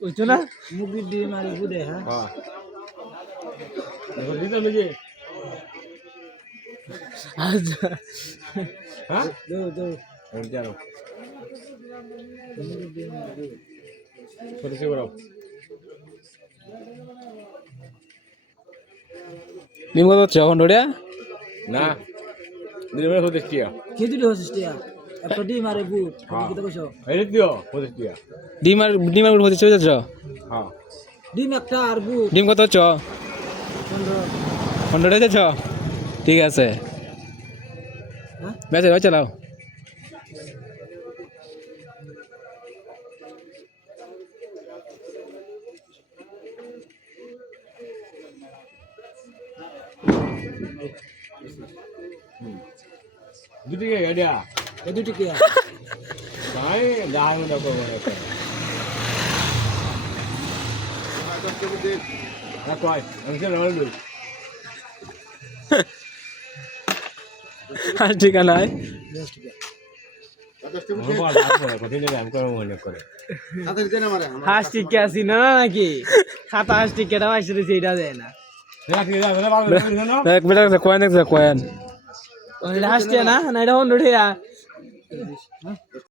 বুঝছো না মুরগির ডিম আর বুদে হ্যাঁ এখন দিতে লগে আচ্ছা হ্যাঁ দো আমি জানো মুরগির ডিম আর বুদে ছোট সে বড় ডিম কত হচ্ছে এখন ডোডিয়া না দিলে হতে টিয়া খেজুরি হচ্ছে টিয়া একটা ডিম আর বুট তুমি কি তো কইছো এই দিও হতে টিয়া ডিম আর হচ্ছে চলে যাচ্ছ হ্যাঁ ডিম একটা আর বুট ডিম কত হচ্ছে 15 100 যাচ্ছ ঠিক আছে হ্যাঁ বেঁচে চালাও দুটি কে গাড়িয়া এই দুটো কি নাই যাই মনে করব না কই আমি সে রল লই আর ঠিকানা নাই বেস্ট কি মোবাইল আর কত দিন আমি করব মনে করে হাঁস টিকে আসি না নাকি খাতা হাঁস টিকে দাও আসলে সেইটা দেয় না রাখি দাও না ভালো না দেখ বেটা কয়েন ওই হাঁস টিয়া না এটা 100 টাকা